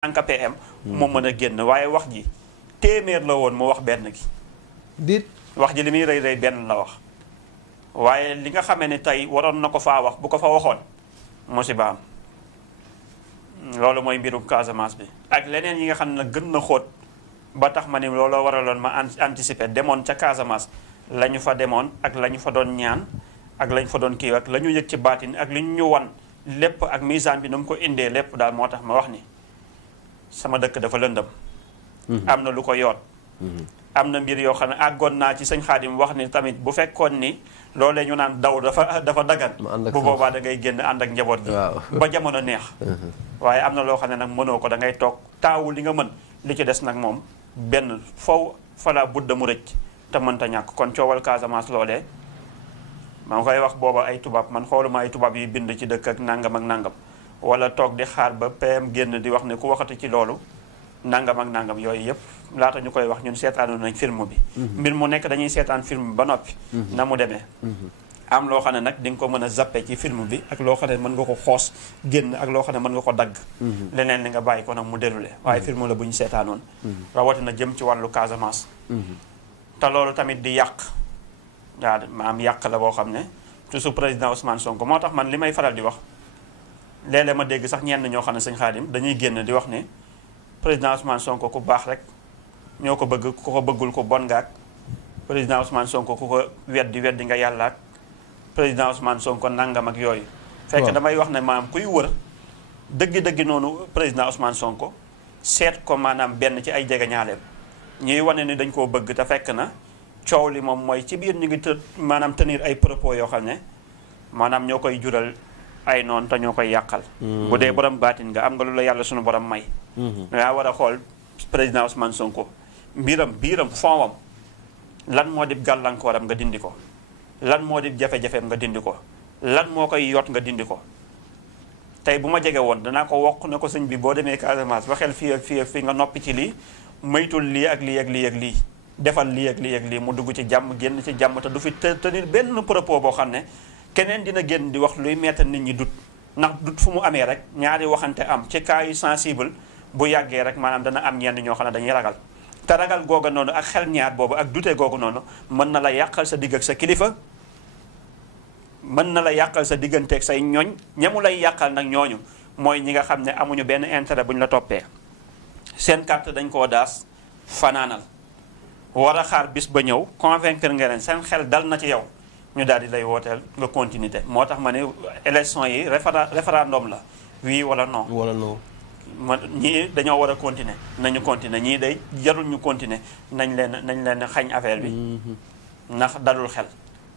anka PM moo mën a génn waaye wax ji téeméer la woon mu wax benn gi dit wax ji li muy rëy rëy benn la wax waaye li nga xamee ne tey waroon na ko faa wax bu ko fa waxoon musiba am loolu mooy mbirum Casamance bi ak leneen yi nga xam ne gën na xóot ba tax ma ni looloo waraloon ma anticiper demoon ca Casamance la ñu fa demoon ak la ñu fa doon ñaan ak la ñu fa doon kii ak la ñu yëg ci baatin ak li ñu wan lépp ak misaan bi nu mu ko indee lépp daal moo tax ma wax ni sama dëkk dafa lëndëm am na lu ko yoot am na mbir yoo xam ne àggoon naa ci sëñ Xaadim wax ni tamit bu fekkoon ni loolee ñu naan daw dafa dagan bu boobaa da ngay génn ànd ak njaboot gi ba jamono neex waaye am na loo xam ne nag mënoo ko da ngay toog taawu li nga mën li ci des nag moom benn faw fala budda mu rëcc te mënta ñàkk kon coowal Casamance loolee ma ngi koy wax booba ay tubaab man xooluma ay tubaab yi bind ci dëkk ak nangam ak nangam wala toog di xaar ba PM génn di wax ne ku waxati ci loolu nangam ak nangam yooyu yëpp laata ñu koy wax ñun seetaanu nañ film bi mbir mu nekk dañuy seetaan film bi ba noppi na mu demee am loo xam ne nag di nga ko mën a zappe ci film bi ak loo xam ne mën nga ko xoos génn ak loo xam ne mën nga ko dagg leneen li nga bàyyi ko nag mu déroulé waaye film la bu ñu seetaanoon rawatina jëm ci wàllu Casamance te loolu tamit di yàq waaw maam yàq la boo xam ne toujours président Ousmane Sonko moo tax man li may faral di wax léeg-léeg ma dégg sax ñenn ñoo xam ne sëñ Xaadim dañuy génn di wax ne président Ousmane Sonko ku baax rek ñoo ko bëgg ku ko bëggul ko bon nga ak président Ousmane Sonko ku ko weddi nga yàlla ak président Ousmane Sonko nangam ak yooyu. fekk damay wax ne maanaam kuy wër dëgg-dëgg noonu président Ousmane Sonko seet ko maanaam benn ci ay jegeñaaleem ñuy wane ni dañ koo bëgg te fekk na coow li moom mooy ci biir ñu ngi maanaam tenir ay propos yoo xam ne maanaam ñoo koy jural ay noonu te ñoo koy yàqal. bu dee borom baatin nga am nga lu la yàlla suñu borom may. yaa war a xool président Ousmane Sonko biiram fondam lan moo di gàllankooram nga dindi ko lan moo di jafe-jafeem nga dindi ko lan moo koy yot nga dindi ko. tey bu ma jege woon danaa ko wokk ne ko sëñ bi boo demee Casamance waxeel fii ak fii ak fii nga noppi ci lii maytul lii ak lii ak lii ak lii defal lii ak lii ak lii mu dugg ci jàmm génn ci jàmm te du fi tenir benn propos boo xam ne keneen dina génn di wax luy mettre nit ñi dut ndax dut fu mu amee rek ñaari waxante am ci cas yu sensible bu yàggee rek maanaam dana am ñenn ñoo xam ne dañuy ragal te ragal googa noonu ak xel ñaar boobu ak dute googu noonu mën na la yàqal sa digg ak sa kilifa mën na la yàqal sa digganteeg say ñooñ ñamu lay yàqal nag ñooñu mooy ñi nga xam ne amuñu benn intérêt bu ñu la toppee seen carte dañ koo daas fanaanal war a xaar bis ba ñëw convaincre nga leen seen xel dal na ci yow ñu daal di lay wooteel nga continuité moo tax ma ne élection yi référendum la oui wala non. wala non. ñii dañoo war a continuer nañu continuer ñii day jarul ñu continuer nañ leen xañ affaire bi ndax dalul xel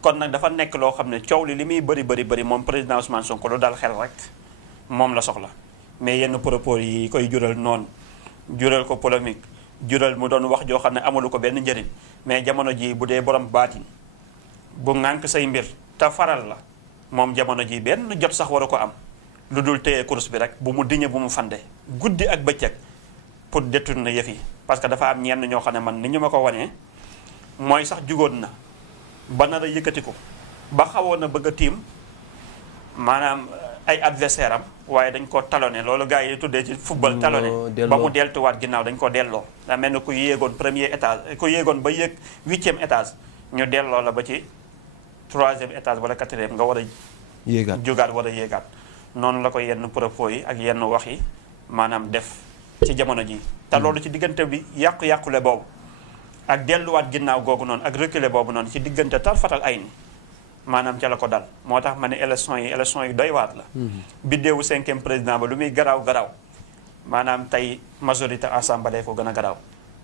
kon nag dafa nekk loo xam ne coow li muy bëri moom président Ousmane Sonko lu dal xel rek moom la soxla mais yenn propos yi koy jural noonu jural ko polémique jural mu doon wax joo xam ne amalu ko benn njëriñ mais jamono ji bu dee borom baatin bu ŋànk say mbir te faral la moom jamono ji benn jot sax waru ko am lu dul téye course bi rek bu mu diñe bu mu fande guddi ak bëccëg pour détourner yëf yi parce que dafa am ñenn ñoo xam ne man ni ñu ma ko wanee mooy sax jugoon na ba nar a yëkkati ko ba xawoon na bëgg a tiim maanaam ay adversaire am waaye dañ ko talonné loolu gars yi tuddee ci football talonné ba mu deltuwaat ginnaaw dañ ko delloo daa mel ne ku yéegoon premier étage ku yéegoon ba yéeg 8e étage ñu delloo la ba ci 3e étage wala 4e nga war a jógaat war a yéegaat noonu la ko yenn propos yi ak yenn wax yi maanaam def ci jamono ji te loolu ci diggante bi yàqu-yàqule boobu ak delluwaat ginnaaw googu noonu ak reculer boobu noonu ci diggante tar fatal ay ni maanaam ca la ko dal moo tax ma ne élection yi doy waat la biddeewu 5e président ba lu muy garaaw maanaam tey majorité assemblée ko gën a garaaw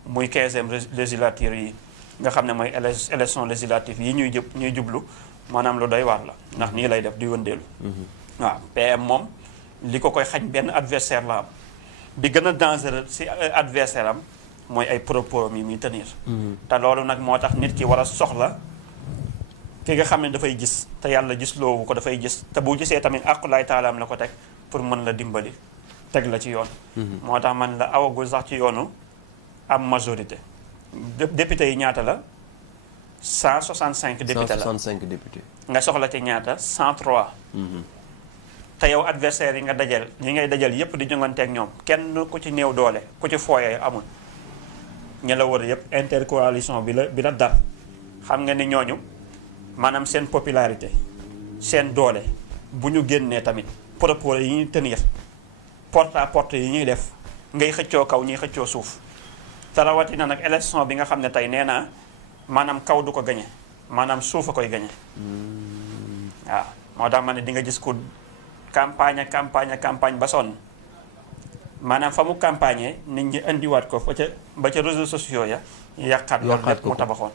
muy 15e législature yi nga xam ne mooy élection législative yi ñuy jublu maanaam lu doy waar la ndax nii lay def di wëndeelu waaw PM moom li ko koy xañ benn adversaire la am bi gën a dangereux si adversaire am mooy ay propos yi muy tenir te loolu nag moo tax nit ki war a soxla ki nga xam ne dafay gis te yàlla gis loowu ko dafay gis te bu gisee tamit aqulaay taalaam la ko teg pour mën la dimbali teg la ci yoon moo tax man la awagul sax ci yoonu am majorité député yi ñaata la 165 député la 165 député nga soxla ci ñaata 103 te yow adversaire yi nga dajal ñi ngay dajal yépp di jonganteeg ñoom kenn ku ci néew doole ku ci fooyee amul ñi la wër yépp intercoalition bi la dar xam nga ni ñooñu maanaam seen popularité seen doole bu ñu génnee tamit propos yi ñuy tenir porte à porte yi ñuy def ngay xëccoo kaw ñuy xëccoo suuf te rawatina nag élection bi nga xam ne tey nee naa maanaam kaw du ko gañe maanaam suuf a koy gañe waaw moo tax ma ne di nga gis ku campagne ba sonn maanaam fa mu campagne nit ñi indiwaat ko ba ca réseaux sociaux ya yàqaat loolu lépp mu tabaxoon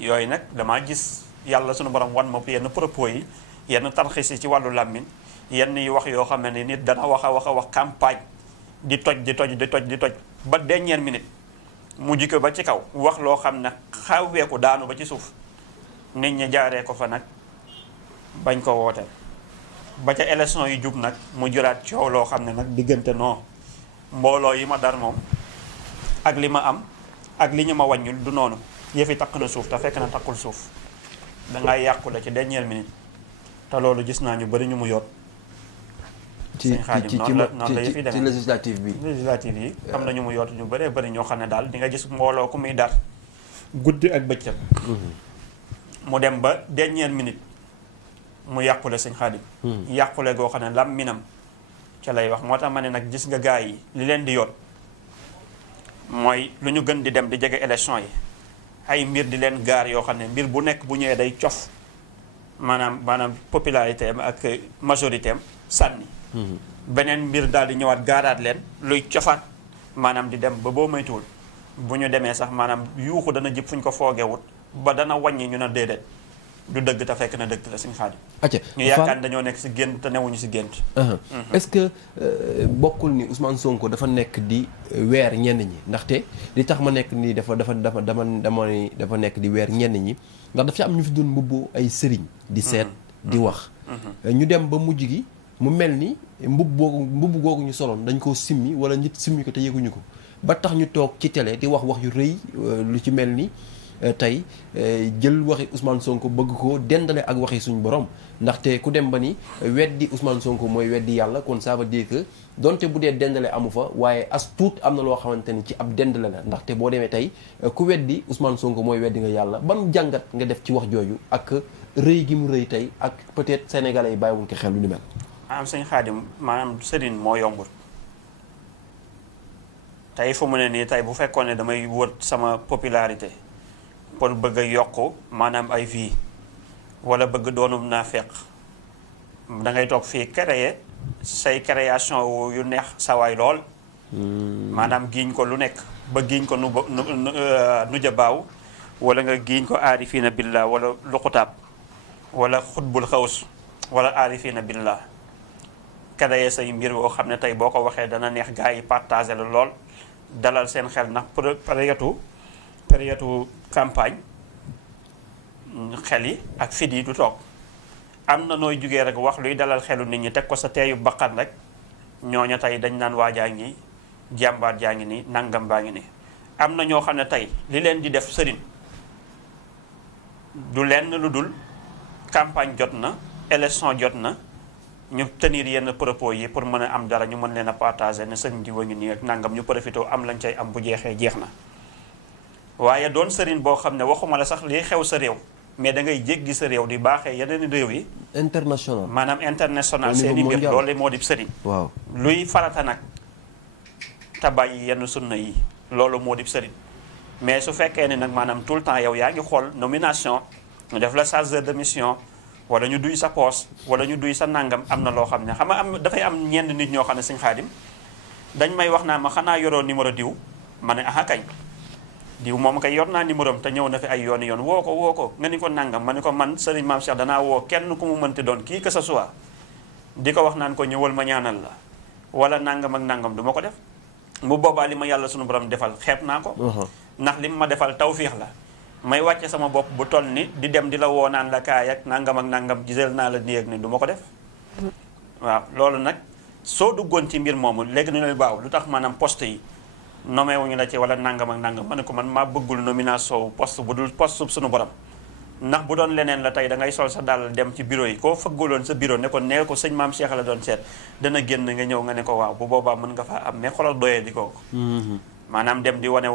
yooyu nag damaa gis yàlla sunu borom wan ma yenn propos yi yenn tarxis yi ci wàllu làmmiñ yenn yi wax yoo xam ne nit dana wax a wax campagne di toj ba dernière minute mu jikko ba ci kaw wax loo xam ne xawweeku daanu ba ci suuf nit ñi jaaree ko fa nag bañ ko wooteel ba ca élection yi jub nag mu juraat coow loo xam ne nag diggante non mbooloo yi ma dar moom ak li ma am ak li ñu ma wàññul du noonu yëfi takk na suuf te fekk na takkul suuf dangay yàqu la ci dernière minute te loolu gis naa ñu bari ñu mu yot ci législative bi législative yi am na ñu mu yot ñu bëree bëri ñoo xam ne daal di nga gis mbooloo ku muy dar guddi ak bëccëg mu dem ba dernière minute mu yàqule sëñ Xaadim yàqule goo xam ne lam minam ca lay wax moo tax ma ne nag gis nga gaa yi li leen di yot mooy lu ñu gën di dem di jege élection yi ay mbir di leen gaar yoo xam ne mbir bu nekk bu ñëwee day cof maanaam popularité am ak majorité am sànni beneen mbir daal di ñëwaat gaaraat leen luy cofaat maanaam di dem ba boo moytuwul bu ñu demee sax maanaam yuuxu dana jib fu ñu ko foogewut ba dana wàññi ñu ne déedéet du dëgg te fekk na dëgg la suñu Xaadim ñu yaakaar dañoo nekk si gént te newuñu si gént est-ce que bokkul ni Ousmane Sonko dafa nekk di weer ñenn ñi ndaxte li tax ma nekk nii dafa nekk di weer ñenn ñi ndax dafa am ñu fi doon mbubb ay sëriñ di seet di wax ñu dem ba mujj gi mu mel ni mbubb googu ñu soloon dañ koo simmi wala nit simmi ko te yëguñu ko ba tax ñu toog ci télé di wax yu rëy lu ci mel ni tey jël waxi Ousmane Sonko bëgg ko dendale ak waxi suñu borom ndaxte ku dem ba ni weddi Ousmane Sonko mooy weddi yàlla kon ça veut dire que donte bu dee dendale amu fa waaye as tuut am na loo xamante ni ci ab dendale la ndaxte boo demee tey ku weddi Ousmane Sonko mooy weddi nga yàlla ban jàngat nga def ci wax jooju ak rëy gi mu rëy tey ak peut-être sénégalais yi bàyyiwuñ ko xel lu ni mel. sëñ Xaadim maanaam sëriñ moo yombul tey fu mu ne nii tey bu fekkoon ne damay wër sama popularité pour bëgg a yokk maanaam ay vie wala bëgg doonum naa fekk da ngay toog fii créer say création yu neex sawaay lool maanaam giiñ ko lu nekk ba giiñ ko nu jabaaw wala nga giiñ ko aarifina billah wala luqutaab wala xutbul xaws wala aarifina billah créer say mbir boo xam ne tey boo ko waxee dana neex gars yi partagé la lool dalal seen xel ndax période campagne xel yi ak fit yi du toog am na nooy jugee rek wax luy dalal xelu nit ñi teg ko sa teeyu bakkan rek ñooña tey dañ naan waajaa ngi jàmbaar jaa ngi ni nangam baa ngi ni am na ñoo xam ne tey li leen di def sëriñ du lenn lu dul campagne jot na élection jot na ñu tenir yenn propos yi pour mën a am dara ñu mën leen a partager ne sëriñ di wa ngi nii ak nangam ñu profité am lañ cay am bu jeexee jeex na waaye doon sëriñ boo xam ne waxuma la sax liy xew sa réew mais da ngay jéggi sa réew di baaxee yeneen réew yi international maanaam international seeni mbir loolu moo di sëriñ waaw luy farata nag te bàyyi yenn sunna yi loolu moo di sëriñ mais su fekkee ne nag maanaam tout le temps yow yaa ngi xool nomination ñu def la chargeur de mission wala ñu duy sa poste wala ñu duy sa nangam am na loo xam ne xam nga am dafay am ñenn nit ñoo xam ne Sëñ Xaadim dañ may wax naa ma xanaa yoroo numéro diw ma ne aha kañ diw moom kay yor naa numéro am te ñëw na fi ay yoon woo ko nga ni ko nangam ma ni ko man sëriñ Maam Cheikh danaa woo kenn ku mu mënti doon kii que ce soit di ko wax naan ko ñëwal ma ñaanal la wala nangam ak nangam du ma ko def mu boobaa li ma yàlla sunu borom defal xeeb naa ko ndax li ma defal tawfiix la may wàcce sama bopp bu toll ni di dem di la woo naan la kaay ak nangam ak nangam giseel naa la nii ak ni du ma ko def waaw loolu nag soo duggoon ci mbir moomu léegi nu ne baaw lu tax maanaam poste yi nommé wuñu la ci wala nangam ak nangam ma ne ko man maa bëggul nomination poste bu dul poste suñu borom ndax bu doon leneen la tey da ngay sol sa dàll dem ci bureau yi koo fëggaloon sa bureau ne ko neel ko sëñ maam Cheikh la doon seet dana génn nga ñëw nga ne ko waaw bu boobaa mën nga faa am mais xoolal doyee di kooku maanaam dem di wane